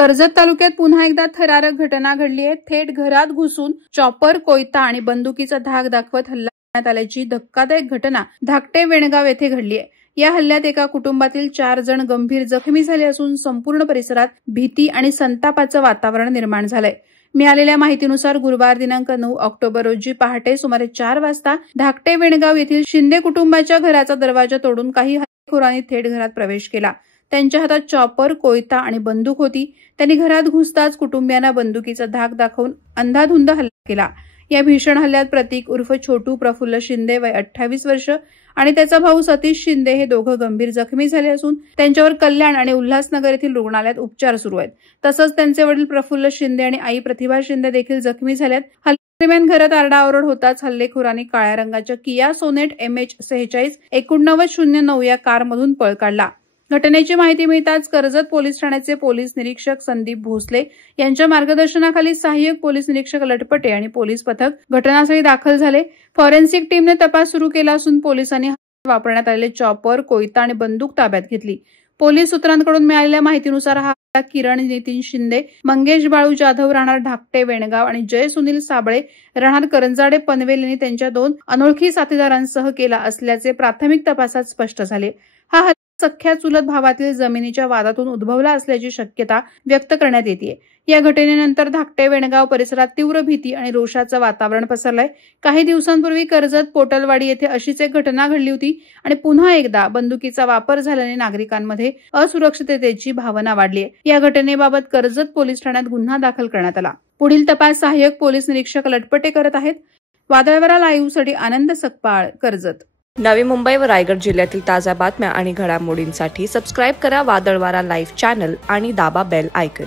कर्जत तालुक्यात पुन्हा एकदा थरारक घटना घडली आहे। थेट घरात घुसून चॉपर, कोयता आणि बंदुकीचा धाक दाखवत हल्ला करण्यात आल्याची धक्कादायक घटना धाकटे वेणगाव येथे घडली आहे। या हल्ल्यात एका कुटुंबातील 4 जण गंभीर जखमी झाले असून संपूर्ण परिसरात भीती आणि संतापाचं वातावरण निर्माण झालंय। मिळालेल्या माहितीनुसार गुरुवार दिनांक 9 ऑक्टोबर रोजी पहाटे सुमारे 4 वाजता धाकटे वेणगाव येथील शिंदे कुटुंबाच्या घराचा दरवाजा तोडून काही हल्लेखोरांनी थेट घरात प्रवेश केला। त्यांच्या हातात चॉपर, कोयता आणि बंदूक होती। त्यांनी घरात घुसताच कुटुंबियांना बंदुकीचा धाक दाखवून अंधाधुंद हल्ला केला। या भीषण हल्ल्यात प्रतीक उर्फ छोटू प्रफुल्ल शिंदे वय 28 वर्ष आणि त्याचा भाऊ सतीश शिंदे हे दोघं गंभीर जखमी झाले असून त्यांच्यावर कल्याण आणि उल्हासनगर येथील रुग्णालयात उपचार सुरू आहेत। तसंच त्यांचे वडील प्रफुल्ल शिंदे आणि आई प्रतिभा शिंदे देखील जखमी झाल्यात। हल्ल्यादरम्यान घरात आरडाओरड होताच हल्लेखोरांनी काळ्या रंगाच्या किया सोनेट MH46 8909 या कारमधून पळ काढला। घटनेची माहिती मिळताच कर्जत पोलीस ठाण्याचे पोलीस निरीक्षक संदीप भोसले यांच्या मार्गदर्शनाखाली सहाय्यक पोलीस निरीक्षक लटपटे आणि पोलीस पथक घटनास्थळी दाखल झाले। फॉरेन्सिक टीमने तपास सुरू केला असून पोलिसांनी वापरण्यात आलेले चॉपर, कोयता आणि बंदूक ताब्यात घेतली। पोलीस सूत्रांकडून मिळालेल्या माहितीनुसार हा हल्ला किरण नितीन शिंदे, मंगेश बाळू जाधव राहणार धाकटे वेणगाव आणि जय सुनील साबळे राहणार करंजाडे पनवेल यांनी त्यांच्या 2 अनोळखी साथीदारांसह केला असल्याचे प्राथमिक तपासात स्पष्ट झाले। हा सख्या चुलत भावातील जमिनीच्या वादातून उद्भवला असल्याची शक्यता व्यक्त करण्यात येते। या घटनेनंतर धाकटे वेणगाव परिसरात तीव्र भीती आणि रोषाचं वातावरण पसरलंय। काही दिवसांपूर्वी कर्जत पोटलवाडी येथे अशीच एक घटना घडली होती आणि पुन्हा एकदा बंदुकीचा वापर झाल्याने नागरिकांमध्ये असुरक्षिततेची भावना वाढली आहे। या घटनेबाबत कर्जत पोलीस ठाण्यात गुन्हा दाखल करण्यात आला। पुढील तपास सहाय्यक पोलीस निरीक्षक लटपटे करत आहेत। वादळवारा लाईव्हसाठी आनंद सकपाळ, कर्जत। नवी मुंबई व रायगड जिल्ह्यातील ताज्या बातम्या आणि घडामोडींसाठी सबस्क्राईब करा वादळवारा लाईव्ह चॅनल आणि दाबा बेल आयकॉन।